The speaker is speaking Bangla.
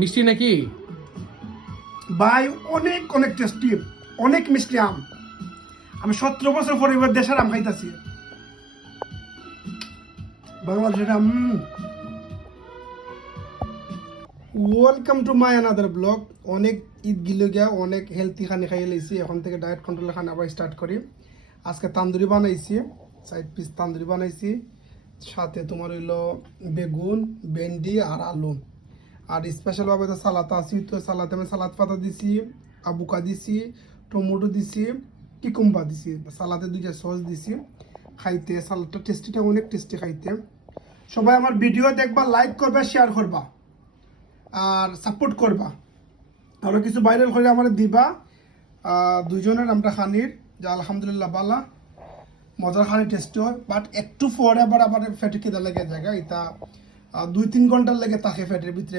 মিষ্টি নাকি ভাই? অনেক অনেক টেস্টি, অনেক মিষ্টি আম। আমি 17 বছর পরে এবার দেশের আম খাইতেছি, বাংলাদেশের আম। Welcome to my another blog. অনেক ঈদ গিলে গিয়া, অনেক হেলথি খানি খাইয়ে লাইছি। এখন থেকে ডায়েট কন্ট্রোলের খানা আবার স্টার্ট করি। আজকে তান্দুরি বানাইছি, 4 পিস তান্দুরি বানাইছি। সাথে তোমার হইলো বেগুন, ভেন্ডি আর আলু। আর স্পেশালভাবে তো সালাদ আছি, তো সালাদে আমি সালাদ পাতা দিছি, আবুকা দিছি, টমেটো দিছি, কিকুম্বা দিছি, সালাদে 2টা সস দিছি। খাইতে সালাদটা টেস্টিটা অনেক টেস্টি খাইতে। সবাই আমার ভিডিও দেখবা, লাইক করবা, শেয়ার করবা আর সাপোর্ট করবা। আরও কিছু ভাইরাল করে আমার দিবা। দুজনের আমরা খানির যা আলহামদুলিল্লাহ বালা মজার খানি টেস্টি হয়, বাট একটু পরে আবার ফ্যাটে খেতে লেগে জায়গা এটা 2-3 ঘন্টার লেগে থাকে ফ্যাটের ভিতরে।